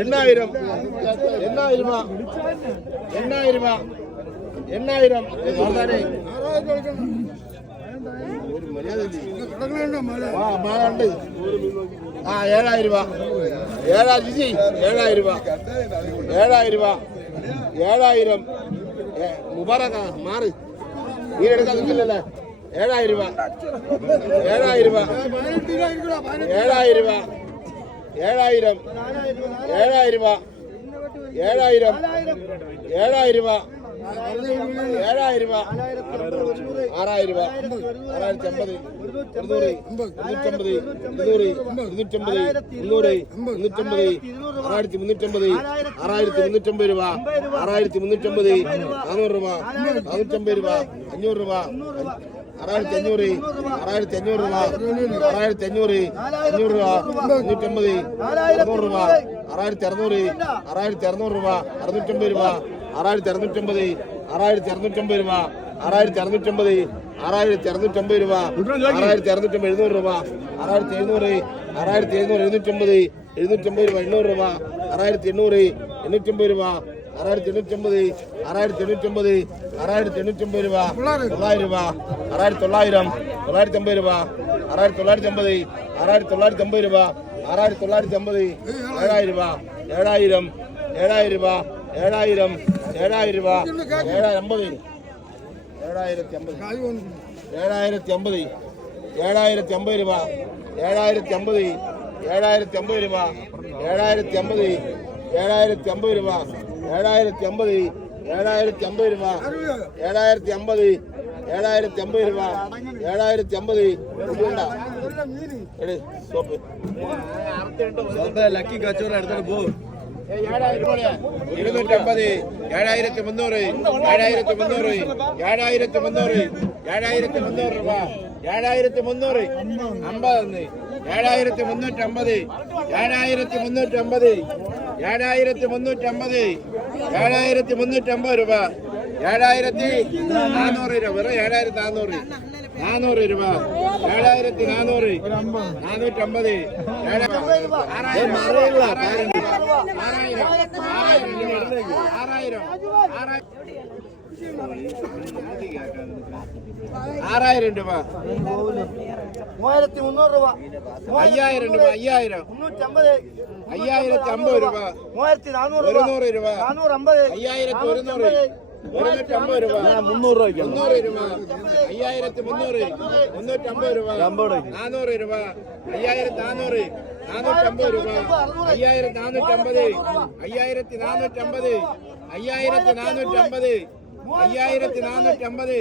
എണ്ണായിരം. എണ്ണായിരം രൂപ എണ്ണായിരം. രൂപ എണ്ണായിരം മാതാനെ ആ ഏഴായിരം രൂപ ഏഴായിരം ജിജി. ഏഴായിരം രൂപ ഏഴായിരം. രൂപ ഏഴായിരം മുബാറക്ക മാറി. നീ എടുക്കാൻ നിൽക്കില്ലല്ലേ ഏഴായിരം രൂപ ഏഴായിരം രൂപ ഏഴായിരം രൂപ ഏഴായിരം ഏഴായിരം രൂപ ഏഴായിരം ഏഴായിരം രൂപ ഏഴായിരം രൂപ ആറായിരം രൂപ ആറായിരത്തി അമ്പത് ഇരുന്നൂറ് ഇരുന്നൂറ്റമ്പത് ഇരുന്നൂറ് ഇരുന്നൂറ്റമ്പത് മുന്നൂറ് മുന്നൂറ്റമ്പത് ആറായിരത്തി മുന്നൂറ്റമ്പത് ആറായിരത്തി മുന്നൂറ്റമ്പത് രൂപ ആറായിരത്തി മുന്നൂറ്റമ്പത് നാനൂറ് രൂപ നാനൂറ്റമ്പത് രൂപ അഞ്ഞൂറ് രൂപ ആറായിരത്തി അഞ്ഞൂറ് ആറായിരത്തി അഞ്ഞൂറ് രൂപ ആറായിരത്തി അഞ്ഞൂറ് അഞ്ഞൂറ് രൂപ അഞ്ഞൂറ്റമ്പത് അറുന്നൂറ് രൂപ ആറായിരത്തി അറുന്നൂറ് ആറായിരത്തി അറുന്നൂറ് രൂപ അറുന്നൂറ്റമ്പത് രൂപ ആറായിരത്തി അറുന്നൂറ്റമ്പത് ആറായിരത്തി അറുന്നൂറ്റമ്പത് രൂപ ആറായിരത്തി അറുന്നൂറ്റമ്പത് ആറായിരത്തി അറുന്നൂറ്റമ്പത് രൂപ ആറായിരത്തി അറുന്നൂറ്റമ്പത് എഴുന്നൂറ് രൂപ ആറായിരത്തി എഴുന്നൂറ് ആറായിരത്തി എഴുന്നൂറ് എഴുന്നൂറ്റമ്പത് എഴുന്നൂറ്റമ്പത് രൂപ എണ്ണൂറ് രൂപ ആറായിരത്തി എണ്ണൂറ് എണ്ണൂറ്റമ്പത് രൂപ ആറായിരത്തി എണ്ണൂറ്റമ്പത് ആറായിരത്തി എണ്ണൂറ്റമ്പത് ആറായിരത്തി എണ്ണൂറ്റമ്പത് രൂപ തൊള്ളായിരം രൂപ ആറായിരത്തി തൊള്ളായിരം തൊള്ളായിരത്തി അമ്പത് രൂപ ആറായിരത്തി തൊള്ളായിരത്തി അമ്പത് ആറായിരത്തി തൊള്ളായിരത്തി അമ്പത് രൂപ ആറായിരത്തി തൊള്ളായിരത്തി അമ്പത് ഏഴായിരം രൂപ ഏഴായിരം ഏഴായിരം രൂപ ഏഴായിരം ഏഴായിരം രൂപ ഏഴായിരം അമ്പത് ഏഴായിരത്തി അമ്പത് ഏഴായിരത്തി അമ്പത് ഏഴായിരത്തി അമ്പത് രൂപ ഏഴായിരത്തി അമ്പത് ഏഴായിരത്തി അമ്പത് രൂപ ഏഴായിരത്തി അമ്പത് ഏഴായിരത്തി അമ്പത് രൂപ ഏഴായിരത്തി അമ്പത് ഏഴായിരത്തി അമ്പത് രൂപ. ഏഴായിരത്തി അമ്പത് ഏഴായിരത്തി അമ്പത് രൂപ ഏഴായിരത്തി അമ്പത് ലക്കി കച്ചവടം എടുത്തിട്ട് പോ. ഇരുന്നൂറ്റമ്പത് ഏഴായിരത്തി മുന്നൂറ് ഏഴായിരത്തി മുന്നൂറ് ഏഴായിരത്തി മുന്നൂറ് ഏഴായിരത്തി മുന്നൂറ് രൂപ. ഏഴായിരത്തി മുന്നൂറ് അമ്പതെന്ന്. ഏഴായിരത്തി മുന്നൂറ്റമ്പത് ഏഴായിരത്തി മുന്നൂറ്റമ്പത് ഏഴായിരത്തി മുന്നൂറ്റമ്പത് ഏഴായിരത്തി മുന്നൂറ്റമ്പത് രൂപ. ഏഴായിരത്തി നാനൂറ് രൂപ. വെറും ഏഴായിരത്തി നാനൂറ് നാനൂറ് രൂപ. ഏഴായിരത്തി നാനൂറ് നാനൂറ്റമ്പത്. അമ്പത് ആറായിരം. ആറായിരം. ആറായിരം. ആറായിരം രൂപ. മൂവായിരത്തി മുന്നൂറ് രൂപ. അയ്യായിരം രൂപ. അയ്യായിരം. മുന്നൂറ്റമ്പത്. അയ്യായിരത്തി അമ്പത് രൂപ. മൂവായിരത്തി നാനൂറ് രൂപ രൂപ. നാനൂറ് അമ്പത് അയ്യായിരത്തി ഒരുന്നൂറ് ഒരുന്നൂറ്റി രൂപ മുന്നൂറ് രൂപയ്ക്ക് മുന്നൂറ് രൂപ. അയ്യായിരത്തി മുന്നൂറ് മുന്നൂറ്റമ്പത് രൂപ. നാനൂറ് രൂപ. അയ്യായിരത്തി നാനൂറ് നാനൂറ്റമ്പത് രൂപ. അയ്യായിരത്തി നാനൂറ്റമ്പത് അയ്യായിരത്തി നാനൂറ്റമ്പത് അയ്യായിരത്തി നാനൂറ്റമ്പത് അയ്യായിരത്തി നാനൂറ്റമ്പത്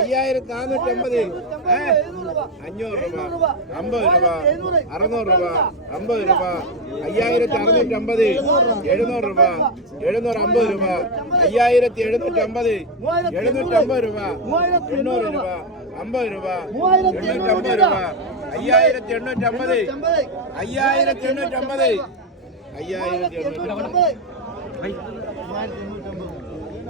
അയ്യായിരത്തി നാനൂറ്റി അമ്പത് അഞ്ഞൂറ് രൂപ. അമ്പത് രൂപ. അറുന്നൂറ് രൂപ. അമ്പത് രൂപ. അയ്യായിരത്തി അറുന്നൂറ്റമ്പത് എഴുന്നൂറ് രൂപ. എഴുന്നൂറ് അമ്പത് രൂപ. അയ്യായിരത്തി എഴുന്നൂറ്റമ്പത് എഴുന്നൂറ്റമ്പത് രൂപ. എണ്ണൂറ് രൂപ. അമ്പത് രൂപ. എണ്ണൂറ്റമ്പത് രൂപ. അയ്യായിരത്തി എണ്ണൂറ്റമ്പത് അയ്യായിരത്തി എണ്ണൂറ്റമ്പത് അയ്യായിരത്തി എണ്ണൂറ്റമ്പത്